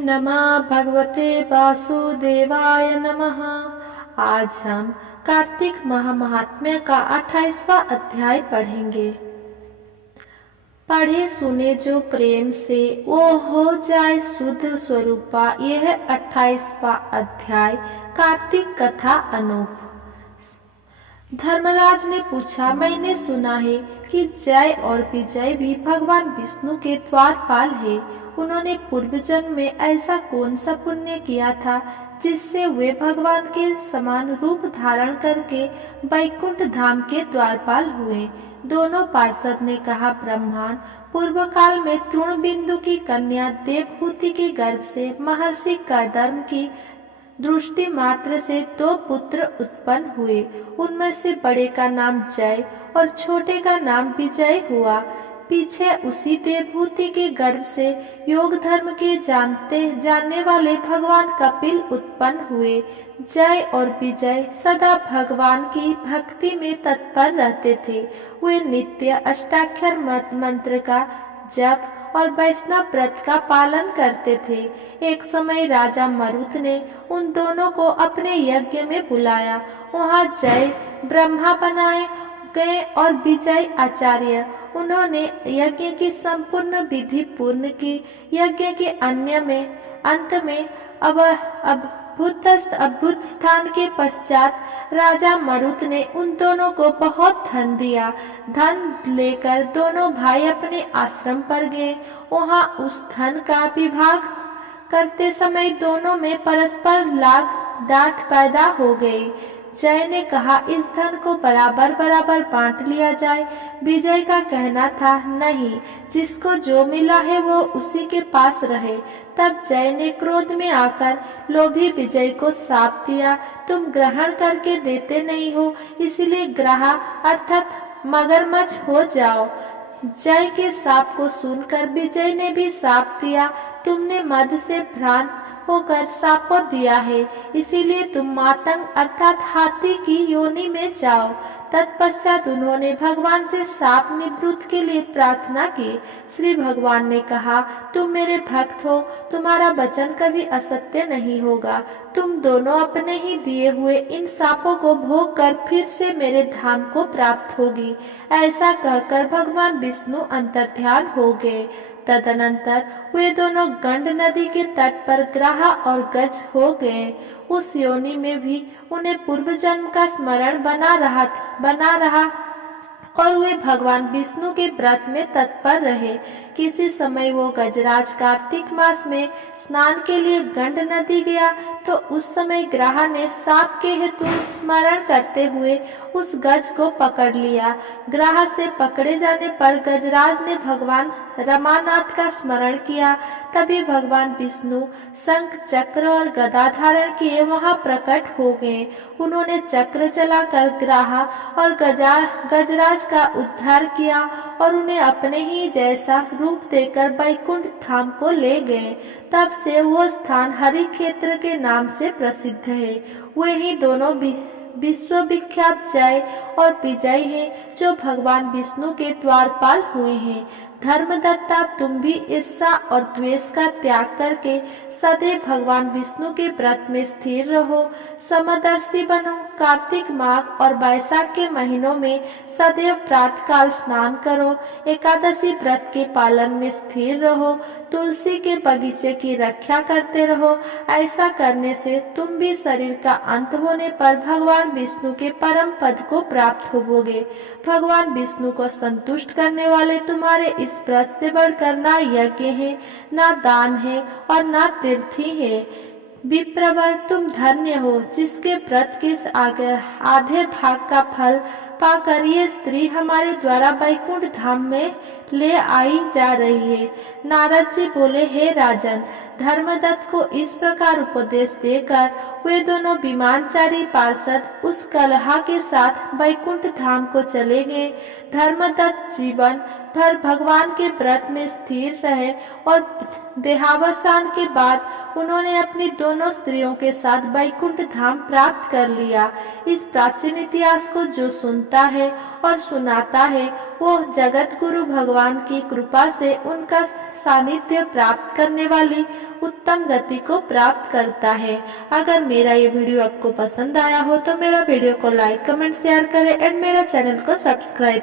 नमः भगवते वासुदेवाय नमः। आज हम कार्तिक माह महात्म्य का 28वां अध्याय पढ़ेंगे। पढ़े सुने जो प्रेम से वो हो जाए शुद्ध स्वरूपा। यह 28वां अध्याय कार्तिक कथा अनूप। धर्मराज ने पूछा, मैंने सुना है कि जय और विजय भी भगवान विष्णु के द्वारपाल है। उन्होंने पूर्व जन्म में ऐसा कौन सा पुण्य किया था जिससे वे भगवान के समान रूप धारण करके वैकुंठ धाम के द्वारपाल हुए। दोनों पार्षद ने कहा, ब्रह्मांड पूर्व काल में तृण बिंदु की कन्या देवहूति के गर्भ से महर्षि कर्दम की दृष्टि मात्र से 2 पुत्र उत्पन्न हुए। उनमें से बड़े का नाम जय और छोटे का नाम विजय हुआ। पीछे उसी देवहूति के गर्भ से योग धर्म के जानने वाले भगवान कपिल उत्पन्न हुए। जय और विजय सदा भगवान की भक्ति में तत्पर रहते थे। वे नित्य अष्टाक्षर मंत्र का जप और वैष्णव व्रत का पालन करते थे। एक समय राजा मरुत ने उन दोनों को अपने यज्ञ में बुलाया। वहाँ जय ब्रह्मा बनाए गए और विजय आचार्य। उन्होंने यज्ञ की संपूर्ण विधि पूर्ण की। यज्ञ के अंत में अद्भुत स्थान के पश्चात राजा मरुत ने उन दोनों को बहुत धन दिया। धन लेकर दोनों भाई अपने आश्रम पर गए। वहां उस धन का विभाग करते समय दोनों में परस्पर लाग डांट पैदा हो गई। जय ने कहा, इस धन को बराबर बराबर बांट लिया जाए। विजय का कहना था, नहीं, जिसको जो मिला है वो उसी के पास रहे। तब जय ने क्रोध में आकर लोभी विजय को शाप दिया, तुम ग्रहण करके देते नहीं हो, इसलिए ग्राह अर्थात मगरमच्छ हो जाओ। जय के शाप को सुनकर विजय ने भी शाप दिया, तुमने मद से भ्रांत होकर शाप दिया है, इसीलिए तुम मातंग अर्थात हाथी की योनि में जाओ। तत्पश्चात उन्होंने भगवान से शाप निवृत्त के लिए प्रार्थना की। श्री भगवान ने कहा, तुम मेरे भक्त हो, तुम्हारा वचन कभी असत्य नहीं होगा। तुम दोनों अपने ही दिए हुए इन शापों को भोग कर फिर से मेरे धाम को प्राप्त होगी। ऐसा कहकर भगवान विष्णु अंतर्ध्यान हो गए। तदनंतर वे दोनों गंड नदी के तट पर ग्राह और गज हो गए। उस योनि में भी उन्हें पूर्व जन्म का स्मरण बना रहा और वे भगवान विष्णु के व्रत में तत्पर रहे। किसी समय वो गजराज कार्तिक मास में स्नान के लिए गंड नदी गया तो उस समय ग्राह ने शाप के हेतु स्मरण करते हुए उस गज को पकड़ लिया। ग्राह से पकड़े जाने पर गजराज ने भगवान रमानाथ का स्मरण किया। तभी भगवान विष्णु शंख चक्र और गदा धारण किए वहां प्रकट हो गए। उन्होंने चक्र चलाकर ग्राह और गजराज का उद्धार किया और उन्हें अपने ही जैसा रूप देकर वैकुंठ धाम को ले गए। तब से वो स्थान हरि क्षेत्र के नाम से प्रसिद्ध है। वे ही दोनों विश्वविख्यात जय और विजय हैं जो भगवान विष्णु के द्वारपाल हुए हैं। धर्मदत्ता, तुम भी ईर्षा और द्वेष का त्याग करके सदैव भगवान विष्णु के व्रत में स्थिर रहो। समदर्शी बनो। कार्तिक माघ और वैशाख के महीनों में सदैव प्रातःकाल स्नान करो। एकादशी व्रत के पालन में स्थिर रहो। तुलसी के बगीचे की रक्षा करते रहो। ऐसा करने से तुम भी शरीर का अंत होने पर भगवान विष्णु के परम पद को प्राप्त होवोगे। भगवान विष्णु को संतुष्ट करने वाले तुम्हारे इस व्रत से बढ़कर ना यज्ञ है, ना दान है और ना तीर्थ ही है। विप्रवर, तुम धन्य हो जिसके व्रत के आधे भाग का फल पाकर ये स्त्री हमारे द्वारा वैकुंठ धाम में ले आई जा रही है। नारद जी बोले, हे राजन, धर्मदत्त को इस प्रकार उपदेश देकर वे दोनों विमानचारी पार्षद उस कलहा के साथ वैकुंठ धाम को चले गए। धर्मदत्त जीवन भर भगवान के व्रत में स्थिर रहे और देहावसान के बाद उन्होंने अपनी दोनों स्त्रियों के साथ वैकुंठ धाम प्राप्त कर लिया। इस प्राचीन इतिहास को जो सुनता है और सुनाता है वो जगत गुरु भगवान की कृपा से उनका सानिध्य प्राप्त करने वाली उत्तम गति को प्राप्त करता है। अगर मेरा ये वीडियो आपको पसंद आया हो तो मेरा वीडियो को लाइक कमेंट शेयर करें एंड मेरा चैनल को सब्सक्राइब